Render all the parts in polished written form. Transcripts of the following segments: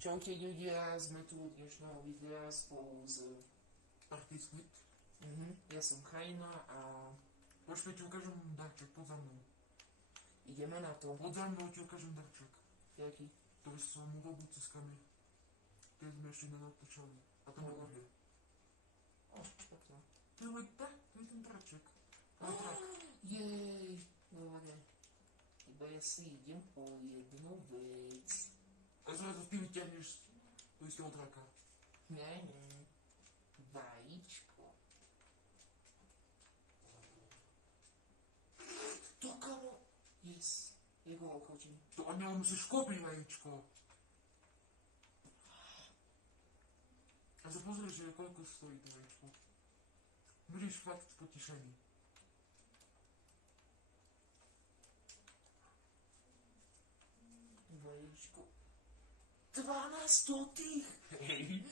Čaute ľudia, sme tu od dnešného videa spolu s Artistit. ja som Chajna a Počkaj, ti ukážem darček, poď za mnou. ideme na to. Poď za mnou, ti ukážem darček. Jaký? Ktorý som urobil ceskami. Keď sme ešte nenatočali. A to Dobre. bude. O, takto. To je ten darček. To je drak. Jej, dobre. Iba ja si idem po jednu vec. A zrazu ty vyťahneš to istého draka. Nie. Vajíčko. To kamo. Yes. Jego ochočím. To od neho musíš kúpiť vajíčko. A sa pozri, že koľko stojí to vajíčko. Budeš fakt potišený. Vajíčko. 12 zlotých. Hej.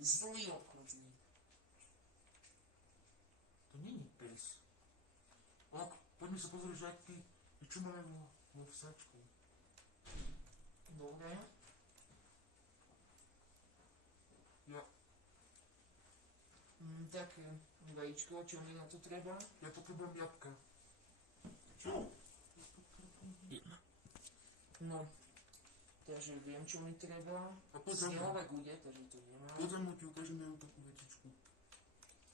Zlý obchodník. To není pes. Ok, poďme sa pozrieť, že aký, čo máme vo vsačku. Dobre. Ja Tak, vajíčko, čo mi na to treba? potrebujem jabka. Čo? No, takže viem, čo mi treba. A poď za mnou. Snehové gude, takže to nemám. Poď za mnou, ti ukážem jednu takú vecičku.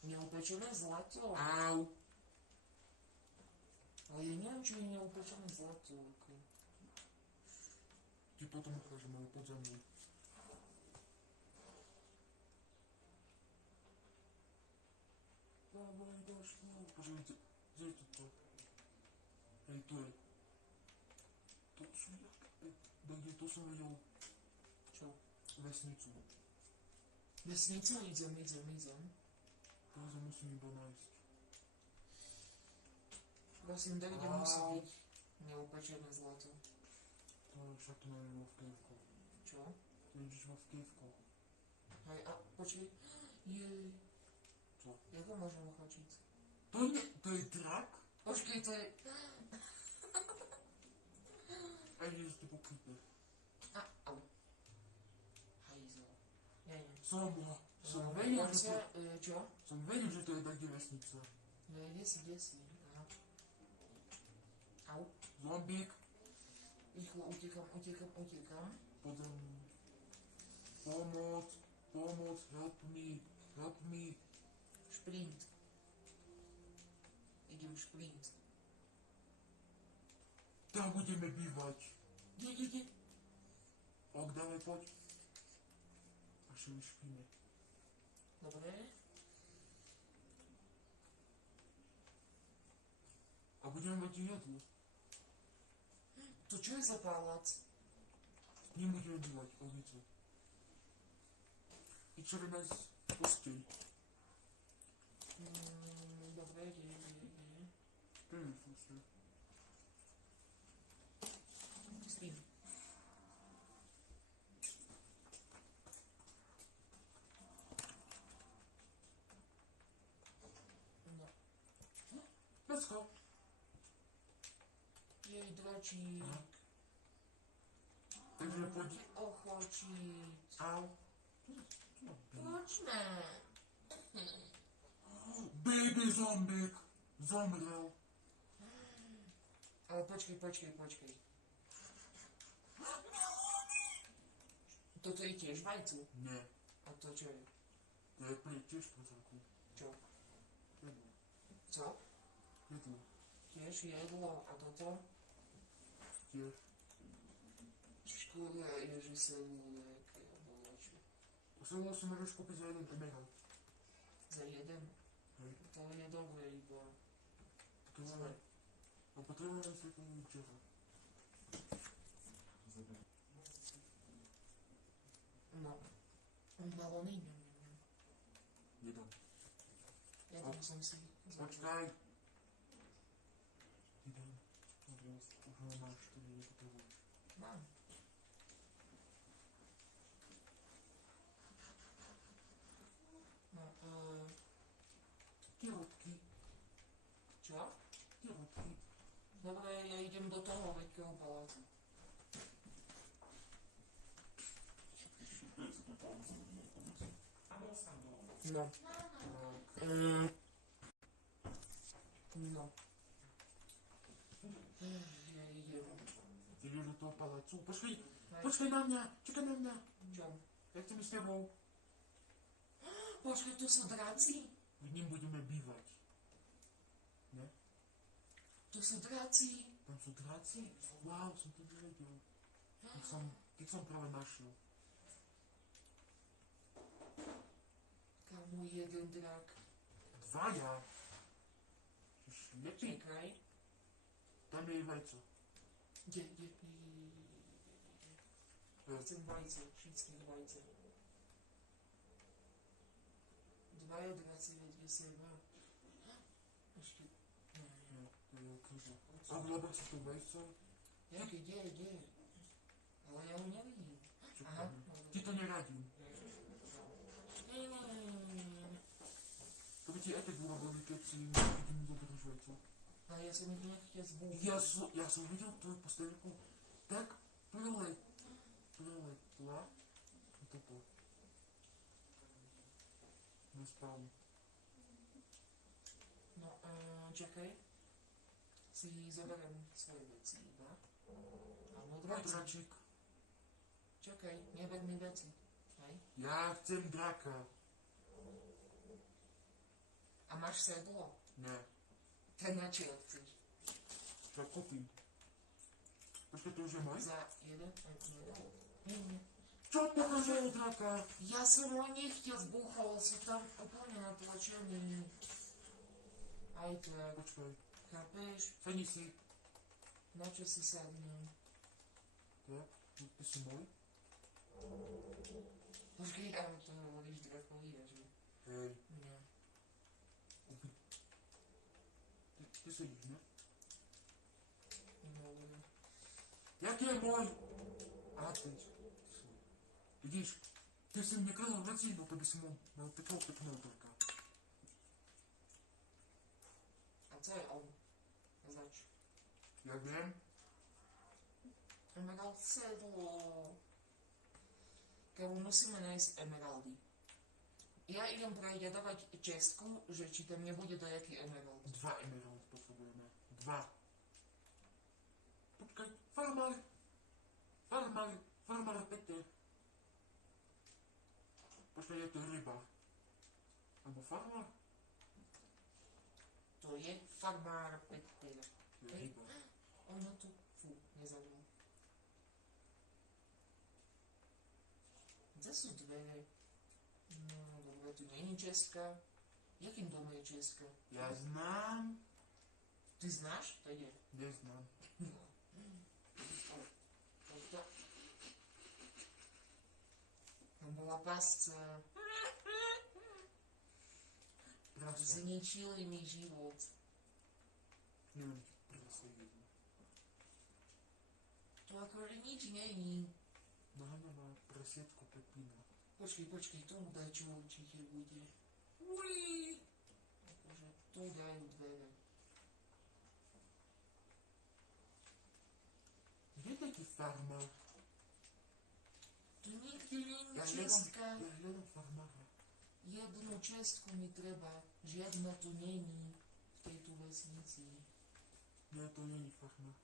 Neupečené zlato. Au. Ale ja neviem, čo je neupečené zlato. Ako. Ti potom ukážem, ale poď za mnou. Dávaj, dáš, no. Pozrite, kde je toto? Hej, tu je. To sú kde to som vedel Čo? vesnicu. Vesnica, idem. Teraz musím iba nájsť. Prosím, kde Au. musí byť neupečené zlato. To je však to máme vo vkejvkoch. Čo? To je vo vkejvkoch. Hej, a počkej. Jej. Co? Jak ho môžem ochočiť? To je drak? Počkej, to je... A je to pokryté. Au. Hajzl. Nie. Som vedel, že to, Čo? som vedel, že to je tak, kde vesnica. No, kde si? Aha. Au. Zombík, Rýchlo utekam. poď za mnou. Pomoc, help me. Šprint. Idem šprint. Tam budeme bývať. Nie. Ok, dávaj, poď. Až vyšpíme. Dobre. A budeme mať jedlo. To čo je za palác? Nebudeme bývať, ovice. I čo nás posteň. Dobre, kde. To je posteň. Spím. No. Pecko. Jej, dračík. Takže poď. Ochočiť. Au. Poďme. Baby zombík. Zomrel. Ale počkej. Toto je tiež vajcu. Nie. A to čo je? To je tiež pozorku. Čo? Jedlo. Co? Jedlo. Tiež jedlo. A toto? Tiež. Škoda je, že sa nejaké obolačí. Sedlo si môžeš kúpiť za 1 emerald. Za jeden? Hej. To je dobré iba. Potrebujeme si tomu čero. No. Balóny? Jedom. Ja tam som si Počkaj. Idem. Už ho máš, to nepotrebuješ. Mám. No, Kirotky. čo? Kirotky. Dobre, ja idem do toho veľkého paláca. No. Tak. No. Ja idem. Ideš do toho palácu? Počkaj na mňa, čakaj na mňa. Čo? Ja chcem s tebou. Počkaj, to sú draci? V ním budeme bývať. Ne? To sú draci. Tam sú dráci? Wow, som to nevedel. Keď som práve našiel. Kamu jeden drak. Dvaja? Lepí. Čekaj. Tam je vajco. Kde? Chcem vajce, všetky vajce. Dvaja draci vedie seba. Ešte. A hľadá si to vajco? Kde? Ale ja ho nevidím. Aha. Ti to neradím. To by ti aj tak urobili, keď si vidím zoberieš vajco. Ale ja som ich nechťa zbúchať. Ja som videl tvoju postavičku. Tak preletla. I toto. Nespal. No, čakaj. Si zoberiem svoje veci iba. Áno, draci. Dračík. Čakaj, neber mi veci. Hej. Ja chcem draka. A máš sedlo? Ne. Tak na čo chceš? Čo kúpim? Počkaj, to už je môj? Za jeden? Nie. Čo pokazuje draka? Ja som ho nechťa zbúchol, sú tam úplne natlačení. Aj tak, Počkaj. chápeš? Sadni si. Na čo si sadnem? Tak, ty si môj? Počkej, ale to hovoríš drakovi, že? Hej. Nie. Ty sedíš, ne? Nehovorím. Jaký je môj? A teď. Vidíš, ty si mne kradol veci, no to by si mal peknou draka. A co je on? Zač. Ja viem. Emerald sedlo. Kámo, musíme nájsť emeraldy. Ja idem prehľadávať čestku, že či tam nebude dajaký emerald. 2 emerald potrebujeme. 2. Počkaj, farmár Peter. Počkaj, je to ryba. Alebo farmár? To je farmár Peter. Je ryba. Ono tu, nezadol. Kde sú dvere? No, dobre, tu není česka. Jakým dome je česka? Ja znám. Ty znáš? To je. Neznám. Toto. Tam bola pasca. Prasa. Zničili mi život. Neviem, či prasa jedno. To akože nič není. Naháňa má prasietko Pepina. Počkej, tomu daj, čo určite bude. Uí! Akože tu dajú dvere. Kde je taký farmár? Tu nikde není Ja česka. hľadám farmára. Jednu čestku mi treba. Žiadna tu není v tejto vesnici. Nie, to nie je farmár.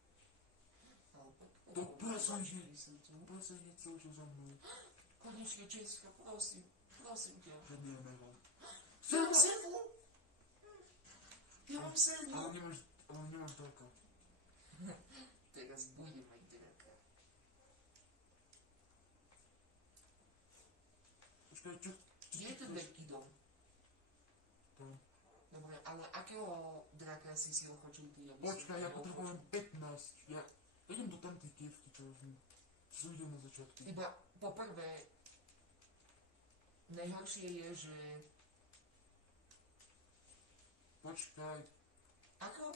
To prasa je. sú tu. Prasa je celý čas za mnou. Konečne česka, prosím ťa. Žiadny emerald. Ja mám sedlo! Ja mám sedlo! Ale nemáš draka. Teraz bude mať draka. Počkaj, čo? Kde je ten veľký dom? Tam. Dobre, ale akého draka si ochočil ty? Počkaj, ja potrebujem 15. Ja idem do tamtej kievky, čo som videl na začiatku. Iba poprvé, najhoršie je, že Počkaj. ako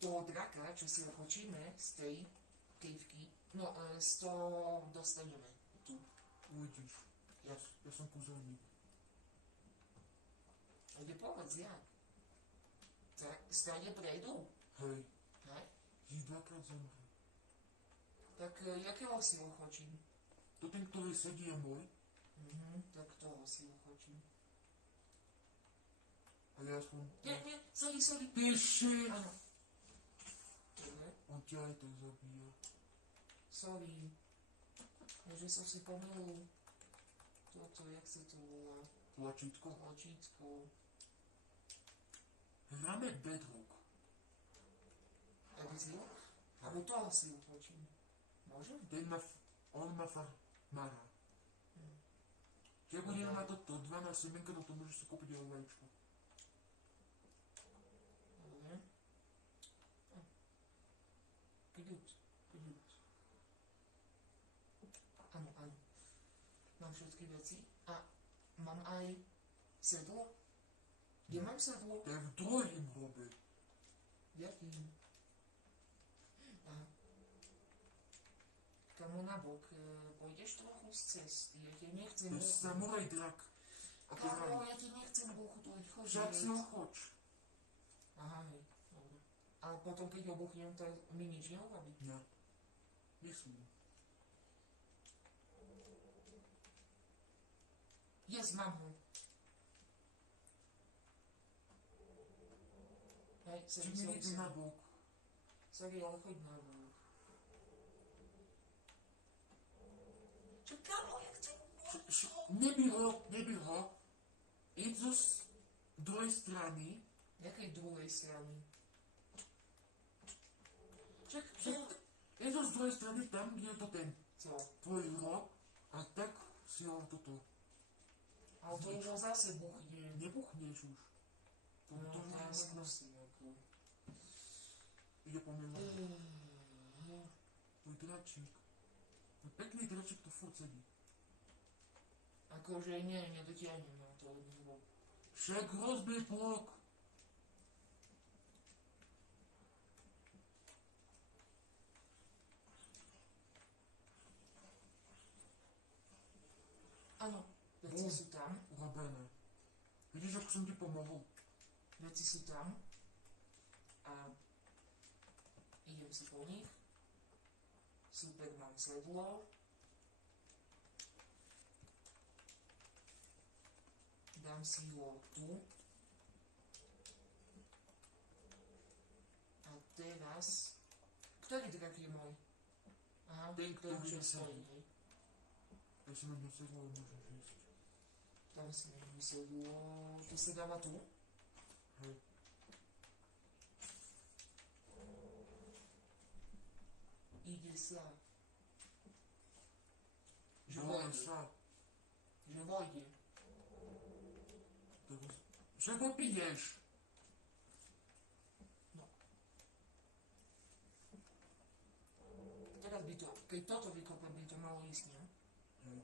toho draka, čo si ochočíme z tej kievky, no z toho dostaneme tu. Uvidíš. Ja som kúzelník. A kde povedz jak? Tak stále prejdú? Hej. Hej? Jich dvakrát zomrel. Tak jakého si ochočím? To ten, ktorý sedí, je môj. Tak toho si ochočím. ja aspoň... Nie, sorry. Ty shit! Áno. Dobre, On ťa aj tak zabíja. sorry. Že som si pomýlil toto, jak sa to volá, Tlačítko. tlačítko. Hráme Bedrock. Exil? Alebo to asi utočím. Môžem? On má farmára. Keď budeme mať toto 12 semienka, no to môžeš si kúpiť aj vajíčko. Dobre. Kľud. Áno. Mám všetky veci. A mám aj sedlo? Kde mám sedlo? To je v druhým hrobe. Jakým? Aha. Kamo nabok, pôjdeš trochu z cesty, ja ti nechcem To je samuraj drak. A to Kamo, ráno. ja ti nechcem buchutať, Však si ho choď. Aha, hej, dobre. Ale potom, keď ho buchnem, to mi nič neurobí. Ne. Myslím. Yes, mám ho. Hej, Či nevíte na bok. Sorry, ale choď na bok. Čo, kamo, ja chcem... Nebyl ho. Íď zo druhej strany. Jakej druhej strany? Čak, Íď zo druhej strany tam, kde je to ten Co? tvoj hrob. A tak si ho toto... Ale to už ho zase buchne. Nebuchneš už. To No, má ja možno... skúsim, ako... Ide po mne. No, Tvoj dračík. Tvoj pekný dračík tu furt sedí. akože nie, nedotiahnem na to, lebo... Však rozbij blok. Áno, veci sú tam. Urobené. Vidíš, ako som ti pomohol? Veci sú tam. A idem si po nich. Super, mám sedlo. Dám si ho tu. A teraz... Ktorý drak je môj? Aha, Ten, to ktorý už je stojí, sedí. hej. Ja som jedno sedlo, ale môžeš ísť. Tam si mi sedlo... To sa dáva tu? Hej. Ide sa. Že Volaj vojde. sa. Že vojde. Však ho piješ. Teraz by to... Keď toto vykopem, by to malo ísť, nie? Hej.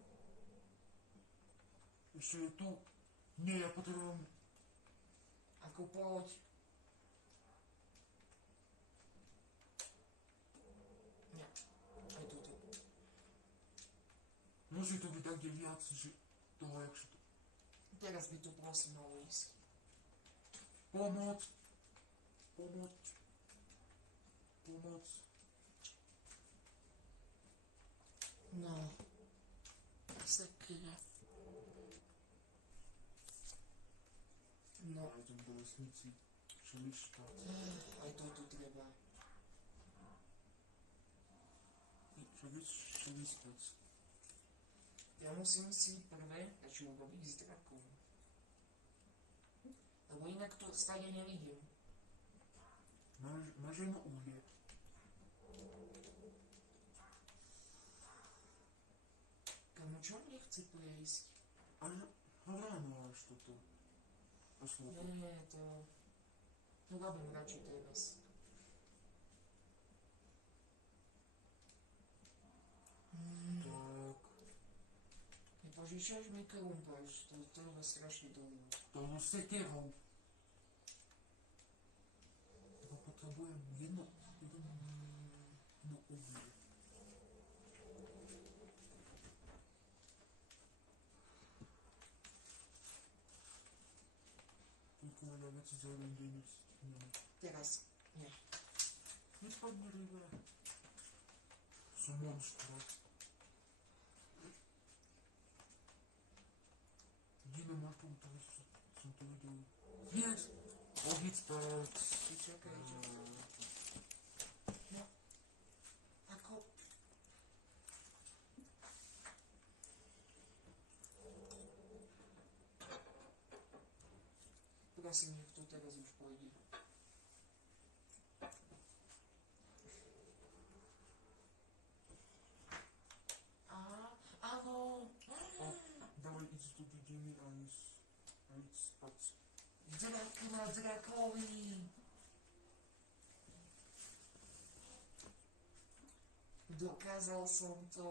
Ešte je tu. Nie, ja potrebujem... Ako poď. Nie. Aj toto. Musí to byť tak, kde viac, že toho, jak sa to... Teraz by to prosím malo ísť. Pomoc. No. Sakra. No. Ja idem do vesnici. Šeliška. Aj toto treba. Však je šeliskec. Ja musím si prvé začať urobiť s drakom. Lebo inak to stade nevidím. Máš jedno uhlie. Kamo, čo mne chce prejsť? Ale ráno až toto. Poslúchaj. Nie, to... To robím radšej teraz. Tak. Nepožičaš mi krumpáš, to trvá strašne dlho. To sekerou. Lebo potrebujem jedno uhlie. Toľko veľa vecí za jeden deň nestihneme. Teraz, nie. Nepadni ryba. Som monstro. Dino, máš tomu to Som to videl. Yes! Ogic spec. Ty čakajte. No. Ako? Prosím, nech to teraz už pôjde. Áno. Dawaj, idź tu do Jimmy a idź spać. Draky na drakovi. Dokázal som to.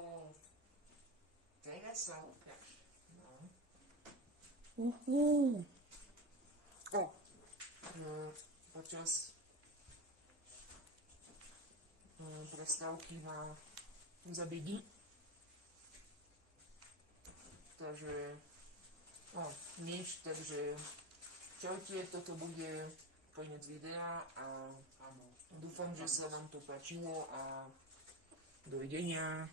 Teraz sa ukáž. No. O, počas prestávky na zabídy. Takže, nič, takže čaute, toto bude koniec videa a Áno. dúfam, že sa vám to páčilo a dovidenia.